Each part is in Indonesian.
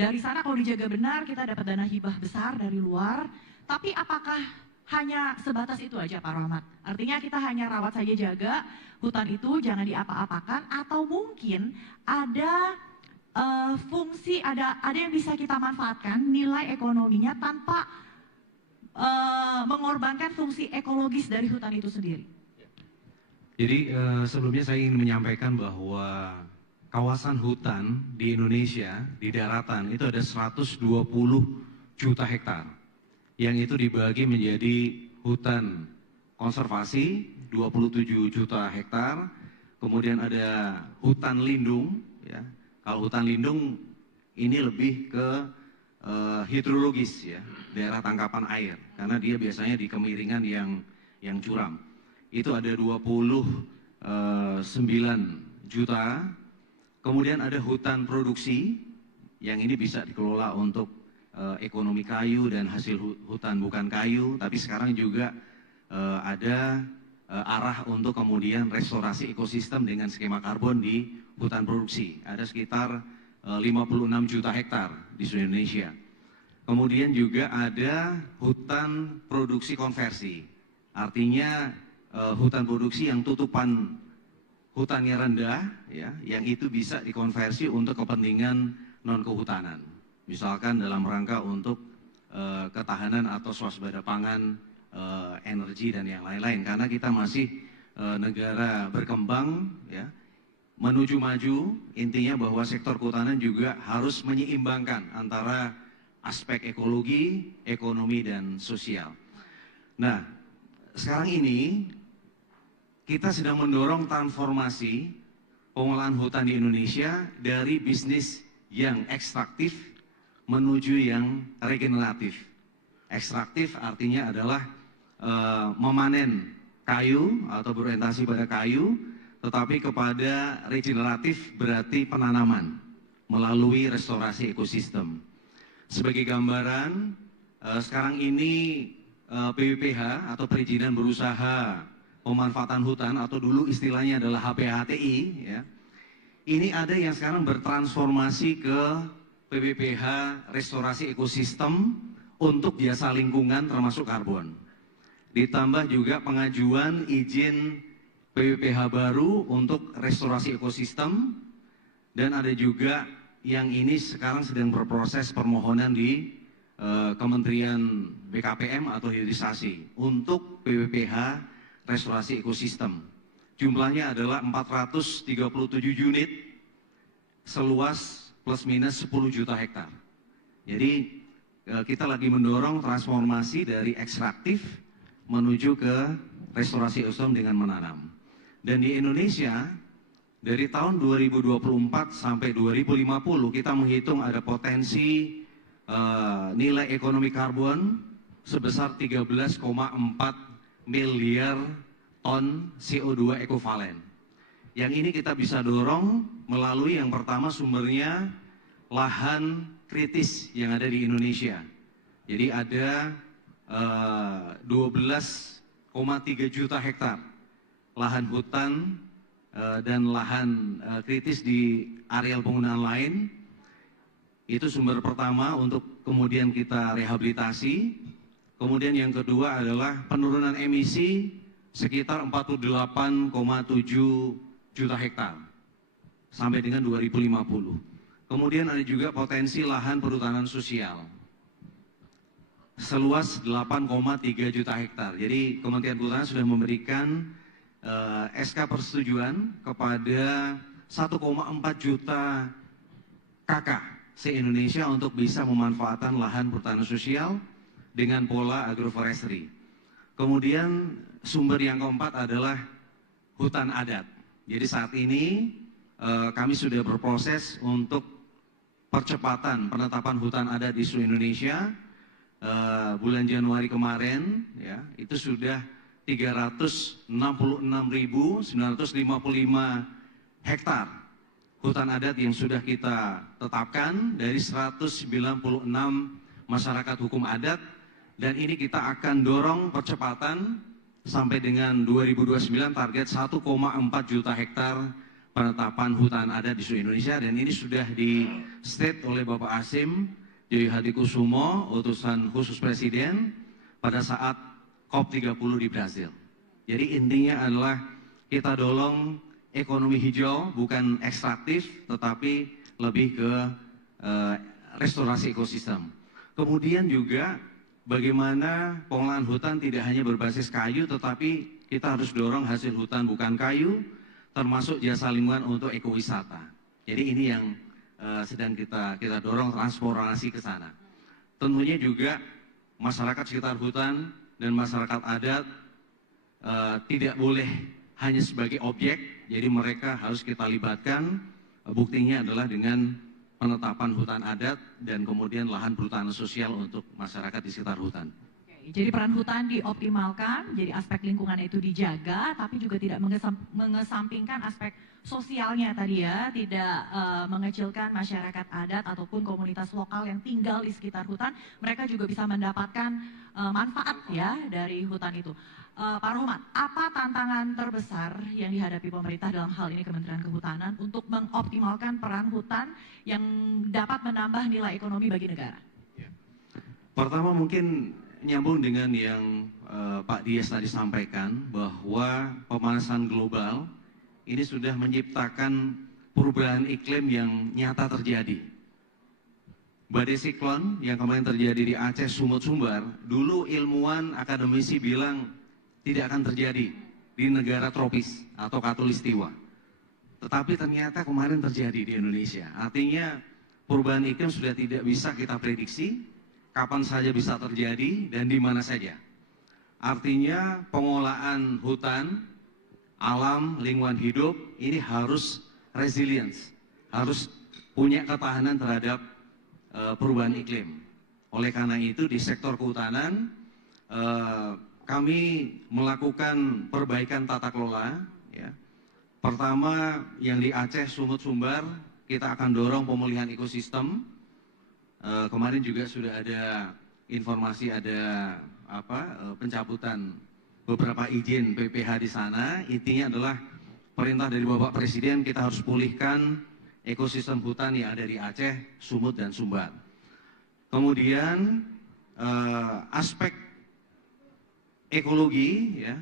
Dari sana kalau dijaga benar kita dapat dana hibah besar dari luar, tapi apakah hanya sebatas itu aja Pak Rahmat? Artinya kita hanya rawat saja, jaga hutan itu jangan diapa-apakan, atau mungkin ada fungsi, ada yang bisa kita manfaatkan nilai ekonominya tanpa mengorbankan fungsi ekologis dari hutan itu sendiri? Jadi sebelumnya saya ingin menyampaikan bahwa kawasan hutan di Indonesia di daratan itu ada 120 juta hektar yang itu dibagi menjadi hutan konservasi 27 juta hektar, kemudian ada hutan lindung ya. Kalau hutan lindung ini lebih ke hidrologis ya, daerah tangkapan air, karena dia biasanya di kemiringan yang curam. Itu ada 29 juta. Kemudian ada hutan produksi yang ini bisa dikelola untuk ekonomi kayu dan hasil hutan bukan kayu, tapi sekarang juga ada arah untuk kemudian restorasi ekosistem dengan skema karbon di hutan produksi. Ada sekitar 56 juta hektar di seluruh Indonesia. Kemudian juga ada hutan produksi konversi, artinya hutan produksi yang tutupan hutannya rendah, ya, yang itu bisa dikonversi untuk kepentingan non kehutanan. Misalkan dalam rangka untuk ketahanan atau swasembada pangan, energi dan yang lain-lain. Karena kita masih negara berkembang, ya, menuju maju. Intinya bahwa sektor kehutanan juga harus menyeimbangkan antara aspek ekologi, ekonomi dan sosial. Nah, sekarang ini kita sedang mendorong transformasi pengolahan hutan di Indonesia dari bisnis yang ekstraktif menuju yang regeneratif. Ekstraktif artinya adalah memanen kayu atau berorientasi pada kayu, tetapi kepada regeneratif berarti penanaman melalui restorasi ekosistem. Sebagai gambaran, sekarang ini PWPH atau perizinan berusaha pemanfaatan hutan atau dulu istilahnya adalah HPHTI, ya. Ini ada yang sekarang bertransformasi ke PWPH restorasi ekosistem untuk jasa lingkungan termasuk karbon. Ditambah juga pengajuan izin PWPH baru untuk restorasi ekosistem, dan ada juga yang ini sekarang sedang berproses permohonan di Kementerian BKPM atau hilirisasi untuk PWPH restorasi ekosistem. Jumlahnya adalah 437 unit seluas plus minus 10 juta hektar. Jadi kita lagi mendorong transformasi dari ekstraktif menuju ke restorasi ekosistem dengan menanam. Dan di Indonesia dari tahun 2024 sampai 2050 kita menghitung ada potensi nilai ekonomi karbon sebesar 13,4 miliar ton CO2 ekivalen. Yang ini kita bisa dorong melalui yang pertama sumbernya lahan kritis yang ada di Indonesia. Jadi ada 12,3 juta hektar lahan hutan dan lahan kritis di areal penggunaan lain. Itu sumber pertama untuk kemudian kita rehabilitasi. Kemudian yang kedua adalah penurunan emisi sekitar 48,7 juta hektar sampai dengan 2050. Kemudian ada juga potensi lahan perhutanan sosial seluas 8,3 juta hektar. Jadi Kementerian Kehutanan sudah memberikan SK persetujuan kepada 1,4 juta KK se-Indonesia untuk bisa memanfaatkan lahan perhutanan sosial dengan pola agroforestry. Kemudian sumber yang keempat adalah hutan adat. Jadi saat ini kami sudah berproses untuk percepatan penetapan hutan adat di seluruh Indonesia. Bulan Januari kemarin, ya, itu sudah 366.955 hektar hutan adat yang sudah kita tetapkan dari 196 masyarakat hukum adat. Dan ini kita akan dorong percepatan sampai dengan 2029 target 1,4 juta hektar penetapan hutan adat di seluruh Indonesia, dan ini sudah di state oleh Bapak Hasyim Joyo Hadikusumo, utusan khusus Presiden pada saat COP30 di Brasil. Jadi intinya adalah kita dorong ekonomi hijau, bukan ekstraktif, tetapi lebih ke restorasi ekosistem. Kemudian juga bagaimana pengolahan hutan tidak hanya berbasis kayu, tetapi kita harus dorong hasil hutan bukan kayu, termasuk jasa lingkungan untuk ekowisata. Jadi ini yang sedang kita dorong, transformasi ke sana. Tentunya juga masyarakat sekitar hutan dan masyarakat adat tidak boleh hanya sebagai objek, jadi mereka harus kita libatkan. Buktinya adalah dengan penetapan hutan adat dan kemudian lahan perhutanan sosial untuk masyarakat di sekitar hutan. Jadi peran hutan dioptimalkan, jadi aspek lingkungan itu dijaga, tapi juga tidak mengesampingkan aspek sosialnya tadi ya, tidak mengecilkan masyarakat adat ataupun komunitas lokal yang tinggal di sekitar hutan, mereka juga bisa mendapatkan manfaat ya dari hutan itu. Pak Rohmat, apa tantangan terbesar yang dihadapi pemerintah dalam hal ini Kementerian Kehutanan untuk mengoptimalkan peran hutan yang dapat menambah nilai ekonomi bagi negara? Pertama mungkin nyambung dengan yang Pak Dias tadi sampaikan, bahwa pemanasan global ini sudah menciptakan perubahan iklim yang nyata terjadi. Badai siklon yang kemarin terjadi di Aceh, Sumut-Sumbar, dulu ilmuwan akademisi bilang tidak akan terjadi di negara tropis atau khatulistiwa. Tetapi ternyata kemarin terjadi di Indonesia. Artinya perubahan iklim sudah tidak bisa kita prediksi, kapan saja bisa terjadi dan di mana saja. Artinya pengolahan hutan, alam, lingkungan hidup ini harus resilience, harus punya ketahanan terhadap perubahan iklim. Oleh karena itu di sektor kehutanan kami melakukan perbaikan tata kelola. Ya. Pertama yang di Aceh, Sumut-Sumbar, kita akan dorong pemulihan ekosistem. Kemarin juga sudah ada informasi ada pencabutan beberapa izin PPH di sana. Intinya adalah perintah dari Bapak Presiden, kita harus pulihkan ekosistem hutan yang ada di Aceh, Sumut dan Sumbar. Kemudian aspek ekologi ya,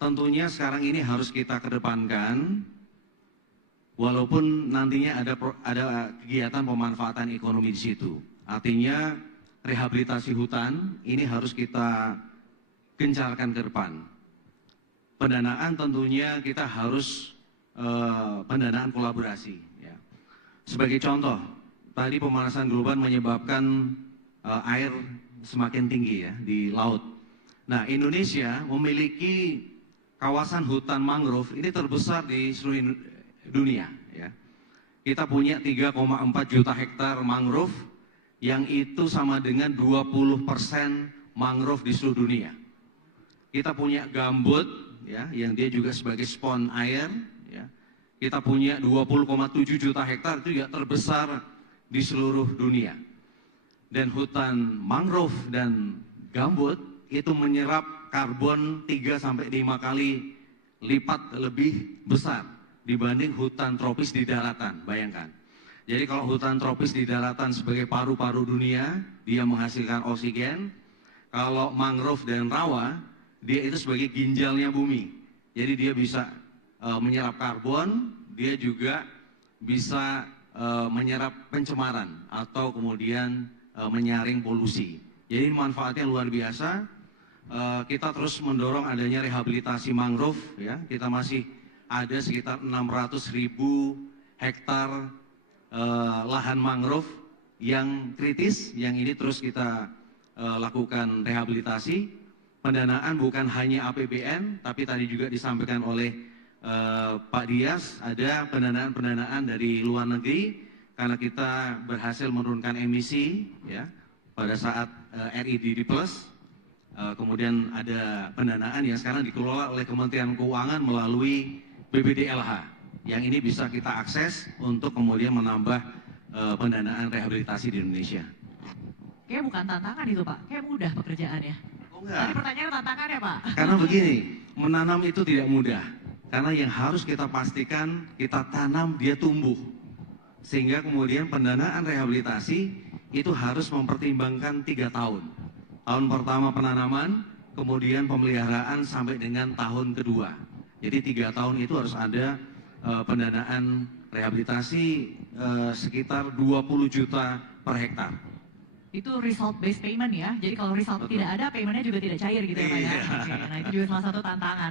tentunya sekarang ini harus kita kedepankan. Walaupun nantinya ada kegiatan pemanfaatan ekonomi di situ. Artinya rehabilitasi hutan ini harus kita gencarkan ke depan. Pendanaan tentunya kita harus pendanaan kolaborasi. Ya. Sebagai contoh, tadi pemanasan global menyebabkan air semakin tinggi ya di laut. Nah, Indonesia memiliki kawasan hutan mangrove ini terbesar di seluruh dunia. Ya. Kita punya 3,4 juta hektar mangrove, yang itu sama dengan 20% mangrove di seluruh dunia. Kita punya gambut, ya, yang dia juga sebagai spon air. Ya. Kita punya 20,7 juta hektar, itu juga terbesar di seluruh dunia. Dan hutan mangrove dan gambut itu menyerap karbon 3-5 kali lipat lebih besar dibanding hutan tropis di daratan, bayangkan. Jadi kalau hutan tropis di daratan sebagai paru-paru dunia, dia menghasilkan oksigen. Kalau mangrove dan rawa, dia itu sebagai ginjalnya bumi. Jadi dia bisa menyerap karbon, dia juga bisa menyerap pencemaran atau kemudian menyaring polusi. Jadi manfaatnya luar biasa. Kita terus mendorong adanya rehabilitasi mangrove, ya. Kita masih ada sekitar 600.000 hektar lahan mangrove yang kritis, yang ini terus kita lakukan rehabilitasi. Pendanaan bukan hanya APBN, tapi tadi juga disampaikan oleh Pak Dias, ada pendanaan dari luar negeri karena kita berhasil menurunkan emisi, ya, pada saat REDD+. Kemudian ada pendanaan yang sekarang dikelola oleh Kementerian Keuangan melalui BPDLH, yang ini bisa kita akses untuk kemudian menambah pendanaan rehabilitasi di Indonesia. Kayak bukan tantangan itu Pak, kayak mudah pekerjaannya. Oh enggak. Tadi pertanyaan tantangannya Pak. Karena begini, menanam itu tidak mudah, Karena yang harus kita pastikan kita tanam dia tumbuh. Sehingga kemudian pendanaan rehabilitasi itu harus mempertimbangkan 3 tahun. Tahun pertama penanaman, kemudian pemeliharaan sampai dengan tahun kedua. Jadi 3 tahun itu harus ada pendanaan rehabilitasi sekitar 20 juta per hektar. Itu result based payment ya. Jadi kalau result tidak ada, paymentnya juga tidak cair gitu ya Pak ya. Iya. Oke, nah itu juga salah satu tantangan.